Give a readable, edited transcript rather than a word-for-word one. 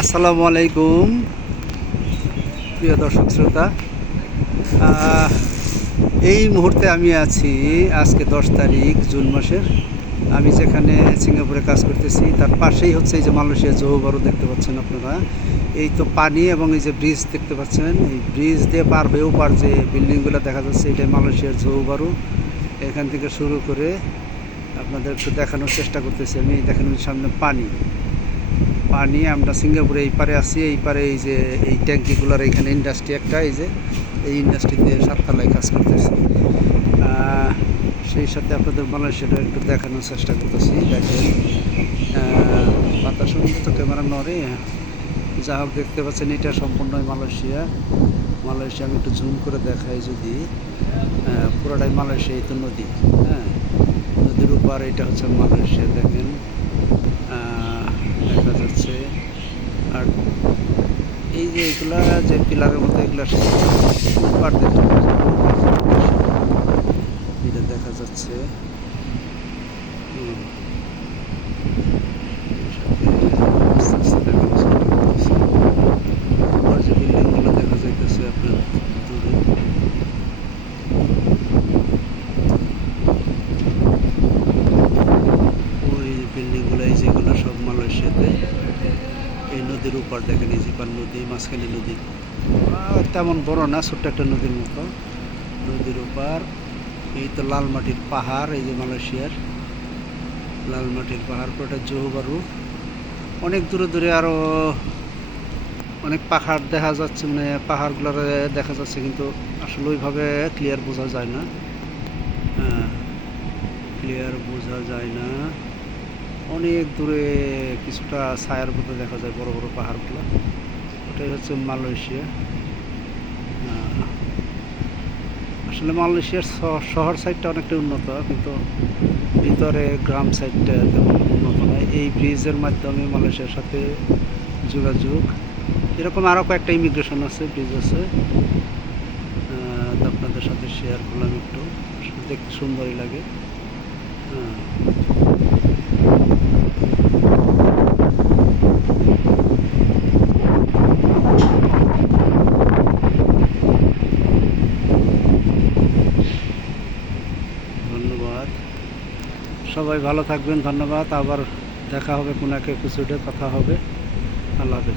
আসসালামু আলাইকুম প্রিয় দর্শক শ্রোতা। এই মুহূর্তে আমি আছি আজকে 10 তারিখ জুন মাসের। আমি যেখানে সিঙ্গাপুরে কাজ করতেছি তার পাশেই হচ্ছে এই যে মালয়েশিয়া জোহো বারু দেখতে পাচ্ছেন আপনারা। এই তো পানি এবং এই যে ব্রিজ দেখতে পাচ্ছেন, এই ব্রিজ দিয়ে পার হয়েও পার যে বিল্ডিংগুলো দেখা যাচ্ছে এটাই মালয়েশিয়ার জোহো বারু। এখান থেকে শুরু করে আপনাদের একটু দেখানোর চেষ্টা করতেছি আমি। দেখেন সামনে পানি পানি আমরা সিঙ্গাপুরে এই পারে আছি। এই পারে এই যে এই ট্যাঙ্কিগুলোর এখানে ইন্ডাস্ট্রি একটা, এই যে এই ইন্ডাস্ট্রিতে 7 তলায় কাজ করতেছি। সেই সাথে আপনাদের মালয়েশিয়াটা একটু দেখানোর চেষ্টা করতেছি। দেখেন বাতাস তো ক্যামেরা নড়ে, যা হোক দেখতে পাচ্ছেন এটা সম্পূর্ণই মালয়েশিয়া। আমি একটু জুম করে দেখাই যদি, পুরোটাই মালয়েশিয়া। এই তো নদী, হ্যাঁ, নদীর উপর এটা হচ্ছে মালয়েশিয়া। দেখেন দেখা যাচ্ছে। আর এই যে এগুলা যে পিলারের মতো এগুলা এটা দেখা যাচ্ছে। যে বিল্ডিংগুলো দেখা যাইতেছে আপনার দূরে, ওই বিল্ডিংগুলো এই যেগুলো সব মালয়েশিয়াতে। এই নদীর উপর দেখেন, এই জিপার নদী, মাঝখানে নদী, তেমন বড় না, ছোট্ট একটা নদীর মতো। নদীর উপর এই তো লাল মাটির পাহাড়, এই যে মালয়েশিয়ার লাল মাটির পাহাড়, পুরোটা জোহো বারু। অনেক দূরে দূরে আরও অনেক পাহাড় দেখা যাচ্ছে, মানে পাহাড়গুলোর দেখা যাচ্ছে, কিন্তু আসলে ওইভাবে ক্লিয়ার বোঝা যায় না। ক্লিয়ার বোঝা যায় না। অনেক দূরে কিছুটা ছায়ার মতো দেখা যায় বড় বড় পাহাড়গুলো। ওটাই হচ্ছে মালয়েশিয়া। আসলে মালয়েশিয়ার শহর সাইডটা অনেকটা উন্নত, কিন্তু ভিতরে গ্রাম সাইডটা তেমন উন্নত নয়। এই ব্রিজের মাধ্যমে মালয়েশিয়ার সাথে যোগাযোগ। এরকম আরও কয়েকটা ইমিগ্রেশন আছে, ব্রিজ আছে, আপনাদের সাথে শেয়ার করলাম একটু। দেখতে সুন্দরই লাগে। ধন্যবাদ, সবাই ভালো থাকবেন। ধন্যবাদ, আবার দেখা হবে, কোনো এক এপিসোডে কথা হবে। আল্লাহ হাফেজ।